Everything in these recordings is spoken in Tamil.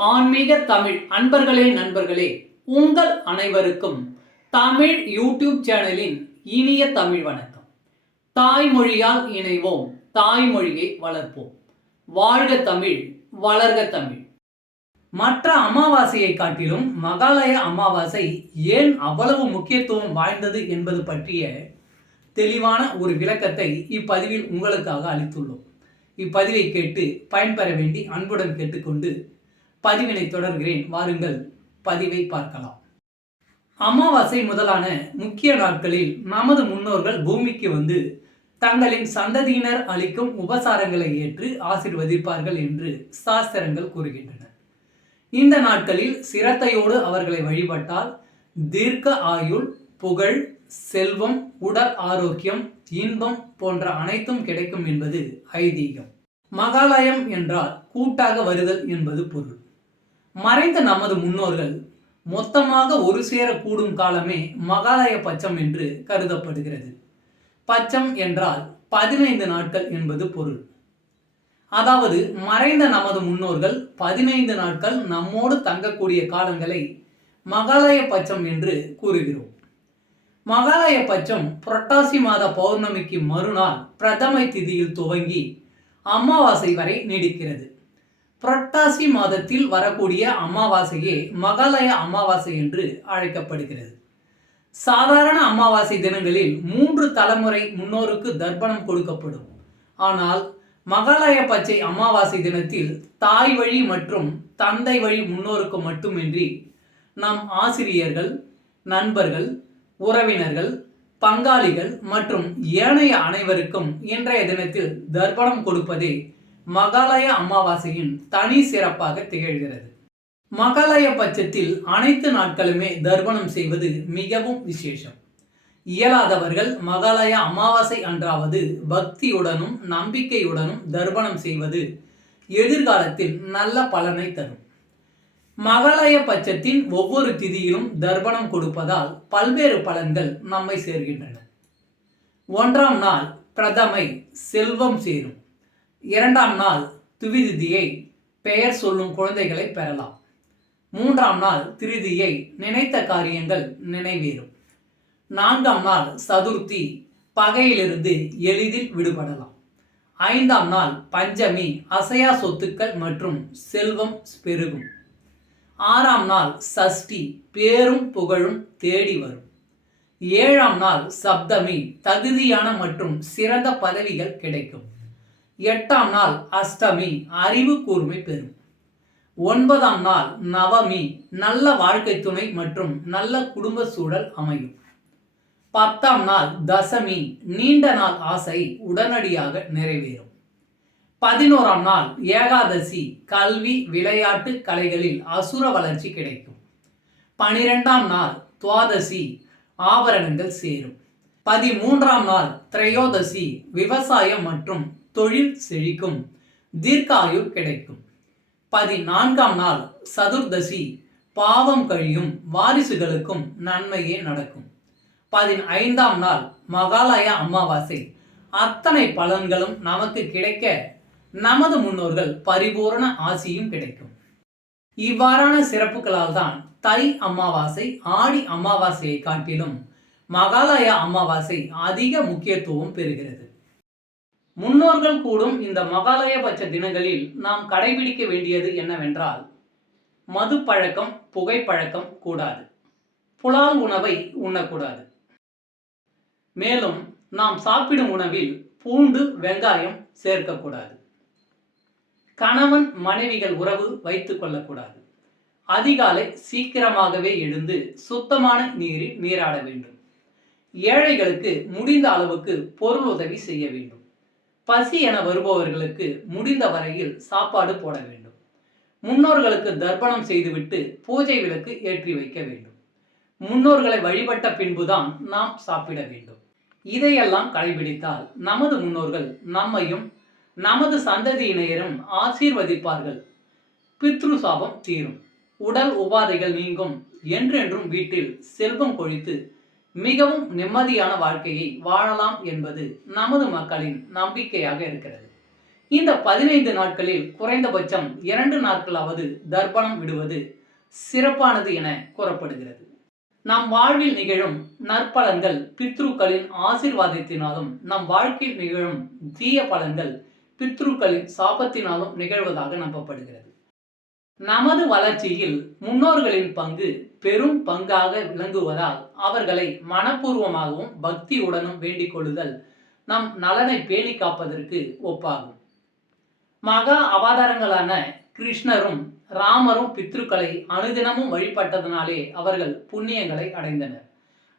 ஆன்மீக தமிழ். அன்பர்களே நண்பர்களே உங்கள் அனைவருக்கும் தமிழ் யூடியூப் சேனலின் இனிய தமிழ் வணக்கம். தாய்மொழியால் இணைவோம். தாய்மொழியை வளர்ப்போம். வாழ்க தமிழ் வளர்க தமிழ். மற்ற அமாவாசையை காட்டிலும் மகாலய அமாவாசை ஏன் அவ்வளவு முக்கியத்துவம் வாய்ந்தது என்பது பற்றிய தெளிவான ஒரு விளக்கத்தை இப்பதிவில் உங்களுக்காக அளித்துள்ளோம். இப்பதிவை கேட்டு பயன்பெற வேண்டி அன்புடன் கேட்டுக்கொண்டு பதிவினை தொடர்கிறேன். வாருங்கள் பதிவை பார்க்கலாம். அமாவாசை முதலான முக்கிய நாட்களில் நமது முன்னோர்கள் பூமிக்கு வந்து தங்களின் சந்ததியினர் அளிக்கும் உபசாரங்களை ஏற்று ஆசிர்வதிப்பார்கள் என்று சாஸ்திரங்கள் கூறுகின்றன. இந்த நாட்களில் சிரத்தையோடு அவர்களை வழிபட்டால் தீர்க்க ஆயுள் புகழ் செல்வம் உடல் ஆரோக்கியம் இன்பம் போன்ற அனைத்தும் கிடைக்கும் என்பது ஐதீகம். மகாலயம் என்றால் கூட்டாக வருதல் என்பது பொருள். மறைந்த நமது முன்னோர்கள் மொத்தமாக ஒரு சேர கூடும் காலமே மகாலய பட்சம் என்று கருதப்படுகிறது. பட்சம் என்றால் பதினைந்து நாட்கள் என்பது பொருள். அதாவது மறைந்த நமது முன்னோர்கள் பதினைந்து நாட்கள் நம்மோடு தங்கக்கூடிய காலங்களை மகாலய பட்சம் என்று கூறுகிறோம். மகாலய பட்சம் புரட்டாசி மாத பௌர்ணமிக்கு மறுநாள் பிரதமை திதியில் துவங்கி அமாவாசை வரை நீடிக்கிறது. புரட்டாசி மாதத்தில் வரக்கூடிய அமாவாசையே மகாலய அமாவாசை என்று அழைக்கப்படுகிறது. சாதாரண அமாவாசை தினங்களில் மூன்று தலைமுறை முன்னோருக்கு தர்ப்பணம் கொடுக்கப்படும். ஆனால் மகாலய பச்சை அமாவாசை தினத்தில் தாய் வழி மற்றும் தந்தை வழி முன்னோருக்கு மட்டுமின்றி நம் ஆசிரியர்கள் நண்பர்கள் உறவினர்கள் பங்காளிகள் மற்றும் ஏனைய அனைவருக்கும் இன்றைய தினத்தில் தர்ப்பணம் கொடுப்பதே மகாலய அமாவாசையின் தனி சிறப்பாக திகழ்கிறது. மகாலய பட்சத்தில் அனைத்து நாட்களுமே தர்ப்பணம் செய்வது மிகவும் விசேஷம். இயலாதவர்கள் மகாலய அமாவாசை அன்றாவது பக்தியுடனும் நம்பிக்கையுடனும் தர்ப்பணம் செய்வது எதிர்காலத்தில் நல்ல பலனை தரும். மகாலய பட்சத்தின் ஒவ்வொரு திதியிலும் தர்ப்பணம் கொடுப்பதால் பல்வேறு பலன்கள் நம்மை சேர்கின்றன. ஒன்றாம் நாள் பிரதமை செல்வம் சேரும். இரண்டாம் நாள் துவிதிதியை பெயர் சொல்லும் குழந்தைகளை பெறலாம். மூன்றாம் நாள் திருதியை நினைத்த காரியங்கள் நினைவேறும். நான்காம் நாள் சதுர்த்தி பகையிலிருந்து எளிதில் விடுபடலாம். ஐந்தாம் நாள் பஞ்சமி அசையா சொத்துக்கள் மற்றும் செல்வம் பெருகும். ஆறாம் நாள் சஷ்டி பேரும் புகழும் தேடி வரும். ஏழாம் நாள் சப்தமி தகுதியான மற்றும் சிறந்த பதவிகள் கிடைக்கும். எட்டாம் நாள் அஷ்டமி அறிவு கூர்மை பெறும். ஒன்பதாம் நாள் நவமி நல்ல வாழ்க்கை துணை மற்றும் நல்ல குடும்ப சூழல் அமையும். பத்தாம் நாள் தசமி நீண்ட நாள் ஆசை உடனடியாக நிறைவேறும். பதினோராம் நாள் ஏகாதசி கல்வி விளையாட்டு கலைகளில் அசுர வளர்ச்சி கிடைக்கும். பனிரெண்டாம் நாள் துவாதசி ஆபரணங்கள் சேரும். பதிமூன்றாம் நாள் திரையோதசி விவசாயம் மற்றும் தொழில் செழிக்கும் தீர்க்காயுள் கிடைக்கும். பதினான்காம் நாள் சதுர்தசி பாவம் கழியும் வாரிசுகளுக்கும் நன்மையே நடக்கும். பதினைந்தாம் நாள் மகாலய அமாவாசை அத்தனை பலன்களும் நமக்கு கிடைக்க நமது முன்னோர்கள் பரிபூரண ஆசியும் கிடைக்கும். இவ்வாறான சிறப்புகளால் தான் தை அமாவாசை ஆடி அமாவாசையை காட்டிலும் மகாலய அமாவாசை அதிக முக்கியத்துவம் பெறுகிறது. முன்னோர்கள் கூடும் இந்த மகாலயபட்ச தினங்களில் நாம் கடைபிடிக்க வேண்டியது என்னவென்றால் மது பழக்கம் புகைப்பழக்கம் கூடாது. புலால் உணவை உண்ணக்கூடாது. மேலும் நாம் சாப்பிடும் உணவில் பூண்டு வெங்காயம் சேர்க்கக்கூடாது. கணவன் மனைவிகள் உறவு வைத்துக் கொள்ளக்கூடாது. அதிகாலை சீக்கிரமாகவே எழுந்து சுத்தமான நீரில் நீராட வேண்டும். ஏழைகளுக்கு முடிந்த அளவுக்கு பொருள் உதவி செய்ய வேண்டும். பசி என வருபவர்களுக்கு முடிந்த வரையில் சாப்பாடு போட வேண்டும். முன்னோர்களுக்கு தர்ப்பணம் செய்துவிட்டு பூஜை விளக்கு ஏற்றி வைக்க வேண்டும். முன்னோர்களை வழிபட்ட பின்புதான் நாம் சாப்பிட வேண்டும். இதையெல்லாம் கடைபிடித்தால் நமது முன்னோர்கள் நம்மையும் நமது சந்ததியினரும் ஆசீர்வதிப்பார்கள். பித்ரு சாபம் தீரும். உடல் உபாதைகள் நீங்கும். என்றென்றும் வீட்டில் செல்வம் கொழித்து மிகவும் நிம்மதியான வாழ்க்கையை வாழலாம் என்பது நமது மக்களின் நம்பிக்கையாக இருக்கிறது. இந்த பதினைந்து நாட்களில் குறைந்தபட்சம் இரண்டு நாட்களாவது தர்ப்பணம் விடுவது சிறப்பானது என கூறப்படுகிறது. நம் வாழ்வில் நிகழும் நற்பலன்கள் பித்ருக்களின் ஆசிர்வாதத்தினாலும் நம் வாழ்க்கையில் நிகழும் தீய பலன்கள் பித்ருக்களின் சாபத்தினாலும் நிகழ்வதாக நம்பப்படுகிறது. நமது வளர்ச்சியில் முன்னோர்களின் பங்கு பெரும் பங்காக விளங்குவதால் அவர்களை மனப்பூர்வமாகவும் பக்தியுடனும் வேண்டிக் கொள்ளுதல் நம் நலனை பேணி காப்பதற்கு ஒப்பாகும். மகா அவதாரங்களான கிருஷ்ணரும் ராமரும் பித்ருக்களை அனுதினமும் வழிபட்டதனாலே அவர்கள் புண்ணியங்களை அடைந்தனர்.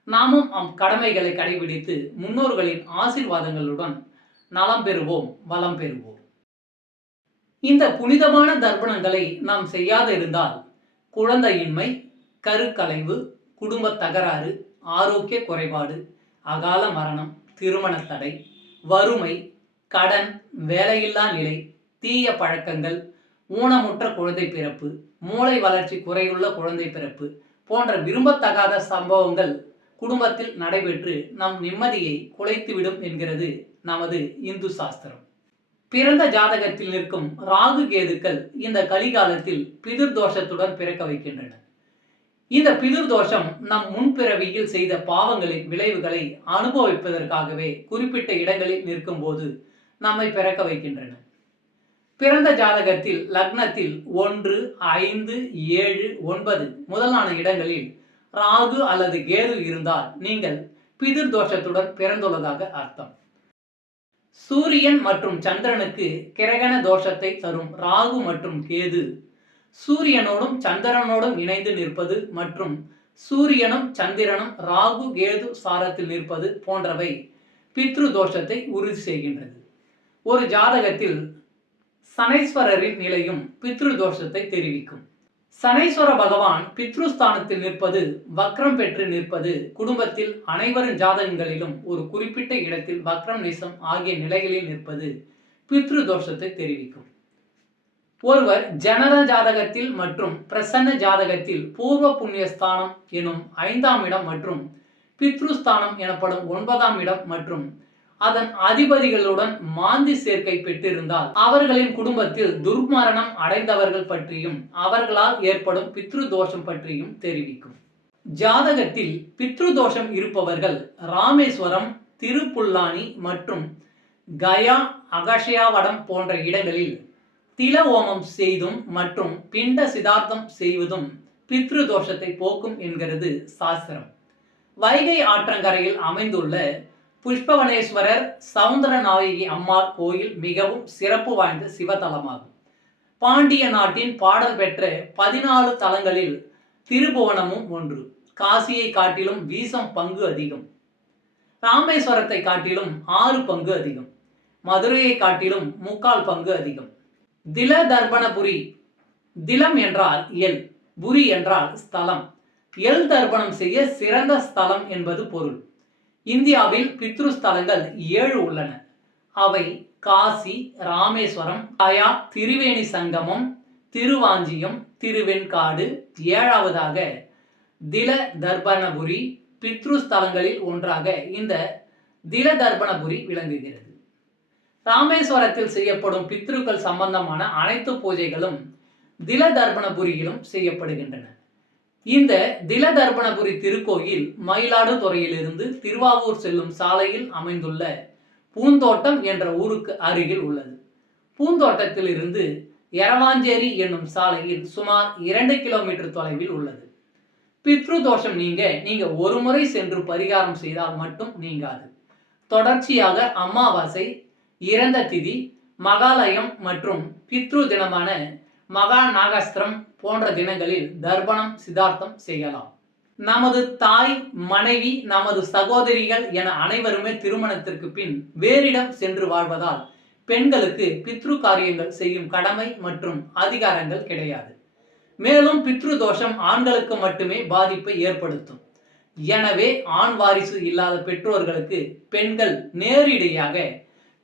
நாமும் அம் கடமைகளை கடைபிடித்து முன்னோர்களின் ஆசிர்வாதங்களுடன் நலம் பெறுவோம் வளம் பெறுவோம். இந்த புனிதமான தர்ப்பணங்களை நாம் செய்யாது இருந்தால் குழந்தையின்மை கருக்கலைவு குடும்ப தகராறு ஆரோக்கிய குறைபாடு அகால மரணம் திருமண தடை வறுமை கடன் வேலையில்லா நிலை தீய பழக்கங்கள் ஊனமுற்ற குழந்தை பிறப்பு மூளை வளர்ச்சி குறையுள்ள குழந்தை பிறப்பு போன்ற விரும்பத்தகாத சம்பவங்கள் குடும்பத்தில் நடைபெற்று நம் நிம்மதியை குலைத்துவிடும் என்கிறது நமது இந்து சாஸ்திரம். பிறந்த ஜாதகத்தில் நிற்கும் ராகு கேதுக்கள் இந்த கலிகாலத்தில் பிதிர் தோஷத்துடன் பிறக்க வைக்கின்றன இந்த பிதிர் தோஷம் நம் முன்பிறவியில் செய்த பாவங்களின் விளைவுகளை அனுபவிப்பதற்காகவே குறிப்பிட்ட இடங்களில் நிற்கும் போது நம்மை பிறக்க வைக்கின்றன. பிறந்த ஜாதகத்தில் லக்னத்தில் ஒன்று ஐந்து ஏழு ஒன்பது முதலான இடங்களில் ராகு அல்லது கேது இருந்தால் நீங்கள் பிதிர் தோஷத்துடன் பிறந்துள்ளதாக அர்த்தம். சூரியன் மற்றும் சந்திரனுக்கு கிரகண தோஷத்தை தரும் ராகு மற்றும் கேது. சூரியனோடும் சந்திரனோடும் இணைந்து நிற்பது மற்றும் சூரியனும் சந்திரனும் ராகு கேது சாரத்தில் நிற்பது போன்றவை பித்ரு தோஷத்தை உறுதி செய்கின்றது. ஒரு ஜாதகத்தில் சனைஸ்வரரின் நிலையும் பித்ரு தோஷத்தை தெரிவிக்கும். சனேஸ்வர பகவான் பித்ருஸ்தானத்தில் நிற்பது வக்ரம் பெற்று நிற்பது குடும்பத்தில் அனைவரின் ஜாதகங்களிலும் ஒரு குறிப்பிட்ட இடத்தில் வக்ரம் நேசம் ஆகிய நிலைகளில் நிற்பது பித்ரு தோஷத்தை தெரிவிக்கும். ஒருவர் ஜனர ஜாதகத்தில் மற்றும் பிரசன்ன ஜாதகத்தில் பூர்வ புண்ணியஸ்தானம் எனும் ஐந்தாம் இடம் மற்றும் பித்ருஸ்தானம் எனப்படும் ஒன்பதாம் இடம் மற்றும் அதன் அதிபதிகளுடன் மாந்தி சேர்க்கை பெற்றிருந்தால் அவர்களின் குடும்பத்தில் துர்மரணம் அடைந்தவர்கள் பற்றியும் அவர்களால் ஏற்படும் பித்ரு தோஷம் பற்றியும் தெரிவிக்கும். ஜாதகத்தில் பித்ரு தோஷம் இருப்பவர்கள் ராமேஸ்வரம் திருப்புல்லானி மற்றும் கயா அகஷயாவடம் போன்ற இடங்களில் தில ஓமம் செய்தும் மற்றும் பிண்ட சிதார்த்தம் செய்வதும் பித்ரு தோஷத்தை போக்கும் என்கிறது சாஸ்திரம். வைகை ஆற்றங்கரையில் அமைந்துள்ள புஷ்பவனேஸ்வரர் சவுந்தரநாயகி அம்மாள் கோயில் மிகவும் சிறப்பு வாய்ந்த சிவத்தலமாகும். பாண்டிய நாட்டின் பாடல் பெற்ற பதினாலு தலங்களில் திருபுவனமும் ஒன்று. காசியை காட்டிலும் வீசம் பங்கு அதிகம். ராமேஸ்வரத்தை காட்டிலும் ஆறு பங்கு அதிகம். மதுரையை காட்டிலும் முக்கால் பங்கு அதிகம். தில தர்ப்பணபுரி திலம் என்றால் எல் புரி என்றால் ஸ்தலம். எல் தர்ப்பணம் செய்ய சிறந்த ஸ்தலம் என்பது பொருள். இந்தியாவில் பித்ருஸ்தலங்கள் ஏழு உள்ளன. அவை காசி ராமேஸ்வரம் கயா திரிவேணி சங்கமம் திருவாஞ்சியம் திருவெண்காடு ஏழாவதாக தில தர்ப்பணபுரி பித்ருஸ்தலங்களில் ஒன்றாக இந்த தில தர்பணபுரி விளங்குகிறது. ராமேஸ்வரத்தில் செய்யப்படும் பித்ருக்கள் சம்பந்தமான அனைத்து பூஜைகளும் தில தர்பணபுரியிலும் செய்யப்படுகின்றன. இந்த திலதர்ப்பணபுரி திருக்கோயில் மயிலாடுதுறையிலிருந்து திருவாவூர் செல்லும் சாலையில் அமைந்துள்ள பூந்தோட்டம் என்ற ஊருக்கு அருகில் உள்ளது. பூந்தோட்டத்தில் இருந்து எரவாஞ்சேரி என்னும் சாலையில் சுமார் இரண்டு கிலோமீட்டர் தொலைவில் உள்ளது. பித்ரு தோஷம் நீங்க நீங்க ஒரு முறை சென்று பரிகாரம் செய்தால் மட்டும் நீங்காது. தொடர்ச்சியாக அமாவாசை இறந்த திதி மகாலயம் மற்றும் பித்ரு தினமான மகா நாகஸ்திரம் போன்ற தினங்களில் தர்ப்பணம் சிதார்த்தம் செய்யலாம். நமது தாய் மனைவி நமது சகோதரிகள் என அனைவருமே திருமணத்திற்கு பின் வேறிடம் சென்று வாழ்வதால் பெண்களுக்கு பித்ரு காரியங்கள் செய்யும் கடமை மற்றும் அதிகாரங்கள் கிடையாது. மேலும் பித்ரு தோஷம் ஆண்களுக்கு மட்டுமே பாதிப்பை ஏற்படுத்தும். எனவே ஆண் வாரிசு இல்லாத பெற்றோர்களுக்கு பெண்கள் நேரிடையாக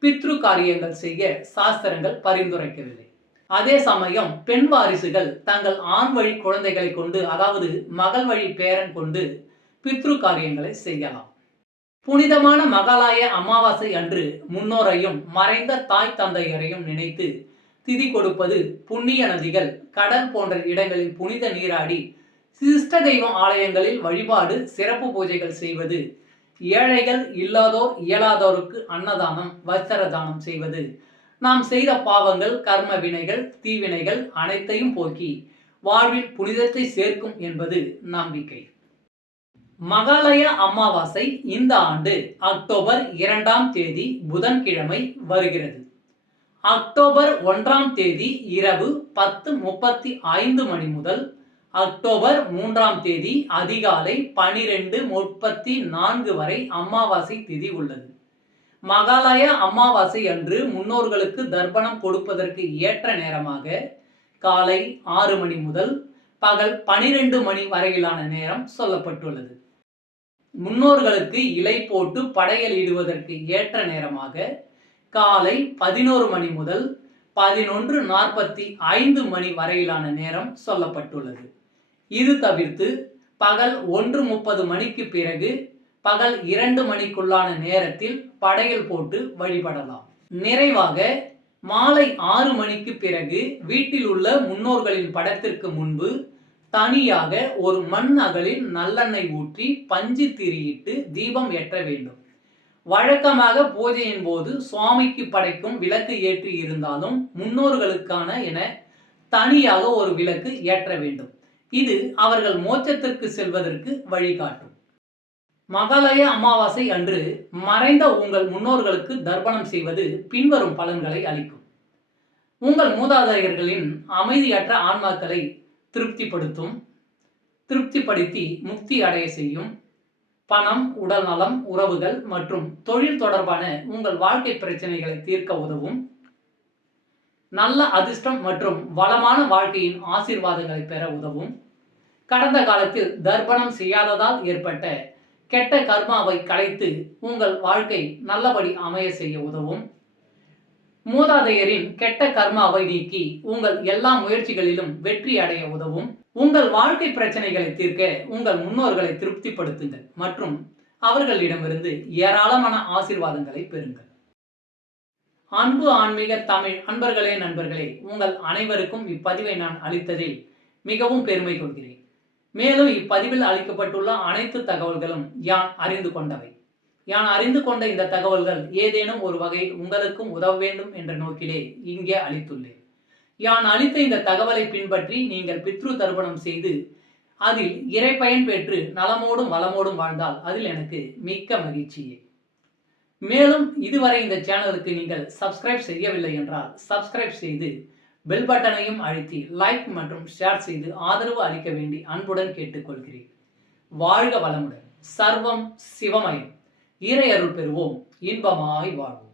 பித்ரு காரியங்கள் செய்ய சாஸ்திரங்கள் பரிந்துரைக்கவில்லை அதே சமயம் பெண் வாரிசுகள் தங்கள் ஆண் வழி குழந்தைகளை கொண்டு அதாவது மகள் வழி பேரன் கொண்டு பித்ரு காரியங்களை செய்யலாம். புனிதமான மகாலய அமாவாசை அன்று முன்னோரையும் மறைந்த தாய் தந்தையரையும் நினைத்து திதி கொடுப்பது புண்ணிய நதிகள் கடல் போன்ற இடங்களில் புனித நீராடி சிஷ்ட தெய்வம் ஆலயங்களில் வழிபாடு சிறப்பு பூஜைகள் செய்வது ஏழைகள் இல்லாதோர் இயலாதோருக்கு அன்னதானம் வஸ்திர தானம் செய்வது நாம் செய்த பாவங்கள் கர்ம வினைகள் தீவினைகள் அனைத்தையும் போக்கி வாழ்வில் புனிதத்தை சேர்க்கும் என்பது நம்பிக்கை. மகாலய அமாவாசை இந்த ஆண்டு அக்டோபர் இரண்டாம் தேதி புதன்கிழமை வருகிறது. அக்டோபர் ஒன்றாம் தேதி இரவு பத்து முப்பத்தி ஐந்து மணி முதல் அக்டோபர் மூன்றாம் தேதி அதிகாலை பனிரெண்டு முப்பத்தி நான்கு வரை அமாவாசை திதி உள்ளது. மகாலய அமாவாசை அன்று முன்னோர்களுக்கு தர்ப்பணம் கொடுப்பதற்கு ஏற்ற நேரமாக காலை ஆறு மணி முதல் பகல் பனிரெண்டு மணி வரையிலான நேரம் சொல்லப்பட்டுள்ளது. முன்னோர்களுக்கு இலை போட்டு படையலிடுவதற்கு ஏற்ற நேரமாக காலை பதினோரு மணி முதல் பதினொன்று நாற்பத்தி ஐந்து மணி வரையிலான நேரம் சொல்லப்பட்டுள்ளது. இது தவிர்த்து பகல் ஒன்று முப்பது மணிக்கு பிறகு பகல் இரண்டு மணிக்குள்ளான நேரத்தில் படையல் போட்டு வழிபடலாம். நிறைவாக மாலை ஆறு மணிக்கு பிறகு வீட்டில் உள்ள முன்னோர்களின் படத்திற்கு முன்பு தனியாக ஒரு மண் அகலில் நல்லெண்ணெய் ஊற்றி பஞ்சு திரியிட்டு தீபம் ஏற்ற வேண்டும். வழக்கமாக பூஜையின் போது சுவாமிக்கு படைக்கும் விளக்கு ஏற்றி இருந்தாலும் முன்னோர்களுக்கான என தனியாக ஒரு விளக்கு ஏற்ற வேண்டும். இது அவர்கள் மோட்சத்திற்கு செல்வதற்கு வழிகாட்டும். மகாலய அமாவாசை அன்று மறைந்த உங்கள் முன்னோர்களுக்கு தர்ப்பணம் செய்வது பின்வரும் பலன்களை அளிக்கும். உங்கள் மூதாதையர்களின் அமைதியற்ற ஆன்மாக்களை திருப்திப்படுத்தும் திருப்திப்படுத்தி முக்தி அடைய செய்யும். பணம் உடல் நலம் உறவுகள் மற்றும் தொழில் தொடர்பான உங்கள் வாழ்க்கை பிரச்சனைகளை தீர்க்க உதவும். நல்ல அதிர்ஷ்டம் மற்றும் வளமான வாழ்க்கையின் ஆசீர்வாதங்களை பெற உதவும். கடந்த காலத்தில் தர்ப்பணம் செய்யாததால் ஏற்பட்ட கெட்ட கர்மாவை கலைத்து உங்கள் வாழ்க்கை நல்லபடி அமைய செய்ய உதவும். மூதாதையரின் கெட்ட கர்மாவை நீக்கி உங்கள் எல்லா முயற்சிகளிலும் வெற்றி அடைய உதவும். உங்கள் வாழ்க்கை பிரச்சனைகளை தீர்க்க உங்கள் முன்னோர்களை திருப்திப்படுத்துங்கள் மற்றும் அவர்களிடமிருந்து ஏராளமான ஆசிர்வாதங்களை பெறுங்கள். அன்பு ஆன்மீக தமிழ் அன்பர்களே நண்பர்களே உங்கள் அனைவருக்கும் இப்பதிவை நான் அளித்ததில் மிகவும் பெருமை கொள்கிறேன். மேலும் இப்பதிவில் அளிக்கப்பட்டுள்ள அனைத்து தகவல்களும் யான் அறிந்து கொண்டவை. யான் அறிந்து கொண்ட இந்த தகவல்கள் ஏதேனும் ஒரு வகையில் உங்களுக்கும் உதவ வேண்டும் என்ற நோக்கிலே இங்கே அளித்துள்ளேன். யான் அளித்த இந்த தகவலை பின்பற்றி நீங்கள் பித்ரு தர்ப்பணம் செய்து அதில் இறைப்பயன் பெற்று நலமோடும் வளமோடும் வாழ்ந்தால் அதில் எனக்கு மிக்க மகிழ்ச்சியே. மேலும் இதுவரை இந்த சேனலுக்கு நீங்கள் சப்ஸ்கிரைப் செய்யவில்லை என்றால் சப்ஸ்கிரைப் செய்து பெல் பட்டனையும் அழுத்தி லைக் மற்றும் ஷேர் செய்து ஆதரவு அளிக்க வேண்டி அன்புடன் கேட்டுக்கொள்கிறேன். வாழ்க வளமுடன். சர்வம் சிவமயம். இறை அருள் பெறுவோம். இன்பமாய் வாழ்வோம்.